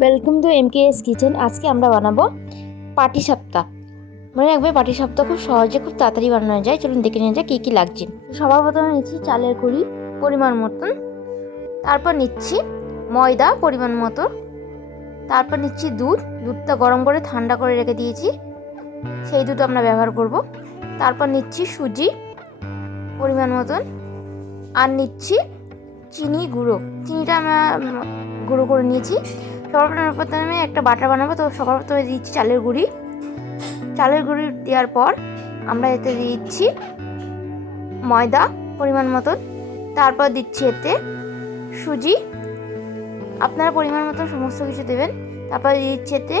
Welcome to MKS kitchen. আজকে আমরা বানাবো পাটিসাপটা। মনে রাখবে পাটিসাপটা খুব সহজে খুব তাড়াতাড়ি বানানো যায়। চলুন দেখে নিয়ে যাই কী কী লাগছে। সবার প্রথমে নিচ্ছি চালের গুঁড়ি পরিমাণ মতন, তারপর নিচ্ছি ময়দা পরিমাণ মতো, তারপর নিচ্ছি দুধটা গরম করে ঠান্ডা করে রেখে দিয়েছি, সেই দুধ আমরা ব্যবহার করব। তারপর নিচ্ছি সুজি পরিমাণ মতন, আর নিচ্ছি চিনিটা আমরা গুঁড়ো করে নিয়েছি। সবার প্রথমে একটা বাটার বানাবো, তো সবার প্রথমে দিচ্ছি চালের গুঁড়ি দেওয়ার পর আমরা এতে দিচ্ছি ময়দা পরিমাণ মতন, তারপর দিচ্ছি এতে সুজি, আপনারা পরিমাণ মতন সমস্ত কিছু দেবেন। তারপর দিচ্ছি এতে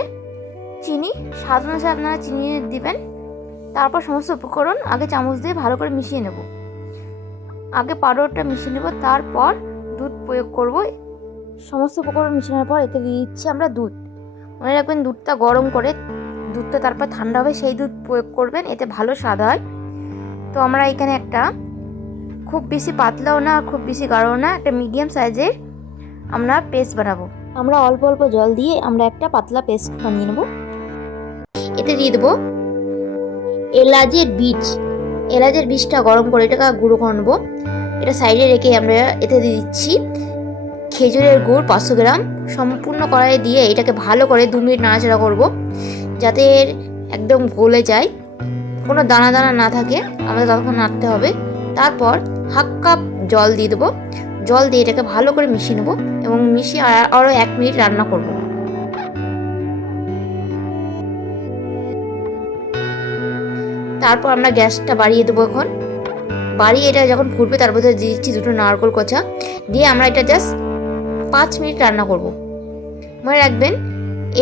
চিনি, স্বাদ অনুসারে আপনারা চিনি দিবেন। তারপর সমস্ত উপকরণ আগে চামচ দিয়ে ভালো করে মিশিয়ে নেব। আগে পাউডারটা মিশিয়ে নেব, তারপর দুধ প্রয়োগ করব। সমস্ত উপকরণ মিশানোর পর এতে দিয়ে দিচ্ছি আমরা দুধ। মনে রাখবেন দুধটা গরম করে দুধটা তারপর ঠান্ডা হবে সেই দুধ প্রয়োগ করবেন, এতে ভালো স্বাদ হয়। তো আমরা এখানে একটা খুব বেশি পাতলাও না খুব বেশি গাঢ়ও না, একটা মিডিয়াম সাইজের আমরা পেস্ট বানাবো। আমরা অল্প অল্প জল দিয়ে আমরা একটা পাতলা পেস্ট বানিয়ে নেব। এতে দিয়ে দেবো এলাচের বীজটা গরম করে এটাকে গুঁড়ো করে নেবো। এটা সাইডে রেখে আমরা এতে দিয়ে দিচ্ছি খেজুরের গুড় 500 গ্রাম সম্পূর্ণ কড়াইয়ে দিয়ে এটাকে ভালো করে 2 মিনিট নাড়াচাড়া করব, যাতে একদম গলে যায়, কোনো দানা দানা না থাকে। আমাদের ততক্ষণ নাড়তে হবে। তারপর 1/2 কাপ জল দিয়ে দেবো। জল দিয়ে এটাকে ভালো করে মিশিয়ে নেবো এবং মিশিয়ে আরও 1 মিনিট রান্না করব। তারপর আমরা গ্যাসটা বাড়িয়ে দেবো। এখন বাড়িয়ে এটা যখন ফুটবে তার মধ্যে দিয়ে দিচ্ছি 2টো নারকেল কোচা, দিয়ে আমরা এটা জাস্ট 5 মিনিট রান্না করব। মনে রাখবেন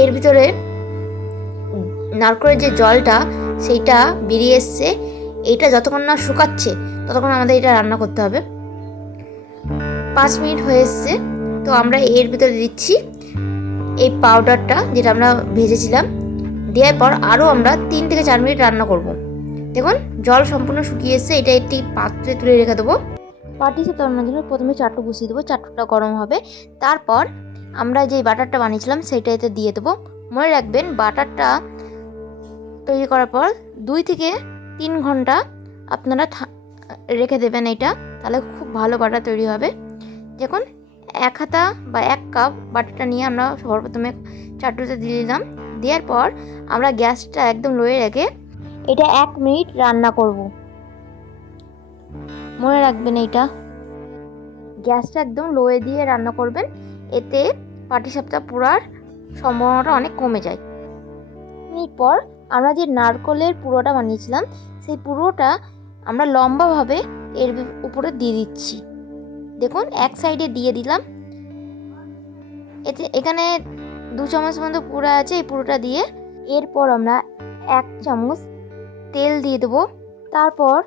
এর ভিতরে নারকেলের যে জলটা সেইটা বেরিয়ে এসছে, এইটা যতক্ষণ না শুকাচ্ছে ততক্ষণ আমাদের এটা রান্না করতে হবে। 5 মিনিট হয়ে এসছে, তো আমরা এর ভিতরে দিচ্ছি এই পাউডারটা যেটা আমরা ভেজেছিলাম। দেওয়ার পর আরও আমরা 3 থেকে 4 মিনিট রান্না করব। দেখুন জল সম্পূর্ণ শুকিয়ে এসছে, এটা একটি পাত্রে তুলে রেখে দেবো। পাটিসাপটা বানানোর জন্য প্রথমে চাটু বসিয়ে দেবো, চাটুটা গরম হবে। তারপর আমরা যে বাটারটা বানিয়েছিলাম সেটা এতে দিয়ে দেবো। মনে রাখবেন বাটারটা তৈরি করার পর 2 থেকে 3 ঘন্টা আপনারা রেখে দেবেন এটা, তাহলে খুব ভালো বাটার তৈরি হবে। দেখুন 1 হাতা বা 1 কাপ বাটারটা নিয়ে আমরা সবার প্রথমে চাটুতে দিয়ে দিলাম। দেওয়ার পর আমরা গ্যাসটা একদম লোয়ে রেখে এটা 1 মিনিট রান্না করব। মনে রাখবেন এইটা গ্যাসটা একদম লোয়ে দিয়ে রান্না করবেন, এতে পাটিসাপটা পোড়ার সম্ভাবনাটা অনেক কমে যায়। মিনিট পর আমরা যে নারকেলের পুরোটা বানিয়েছিলাম সেই পুরোটা আমরা লম্বাভাবে এর উপরে দিয়ে দিচ্ছি। দেখুন এক সাইডে দিয়ে দিলাম, এখানে 2 চামচ মতো পুরো আছে, এই পুরোটা দিয়ে এরপর আমরা 1 চামচ তেল দিয়ে দেবো। তারপর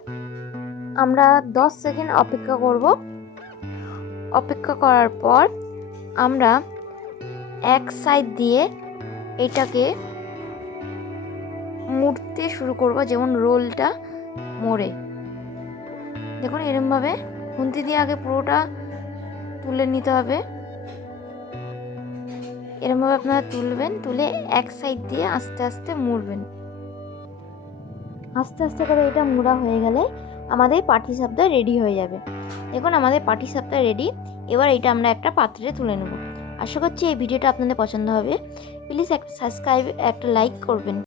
আমরা 10 সেকেন্ড অপেক্ষা করব। অপেক্ষা করার পর আমরা এক সাইড দিয়ে এটাকে মুড়তে শুরু করব, যেমন রোলটা মোড়ে। দেখুন এরকমভাবে খুন্তি দিয়ে আগে পুরোটা তুলে নিতে হবে। এরকমভাবে আপনারা তুলবেন, তুলে এক সাইড দিয়ে আস্তে আস্তে মুড়বেন। আস্তে আস্তে করে এটা মুড়া হয়ে গেলে আমাদের পাটিসাপটা রেডি হয়ে যাবে। দেখুন আমাদের পাটিসাপটা রেডি। এবার এটা আমরা একটা পাত্রে তুলে নেব। আশা করছি এই ভিডিওটা আপনাদের পছন্দ হবে। প্লিজ একটা সাবস্ক্রাইব একটা লাইক করবেন।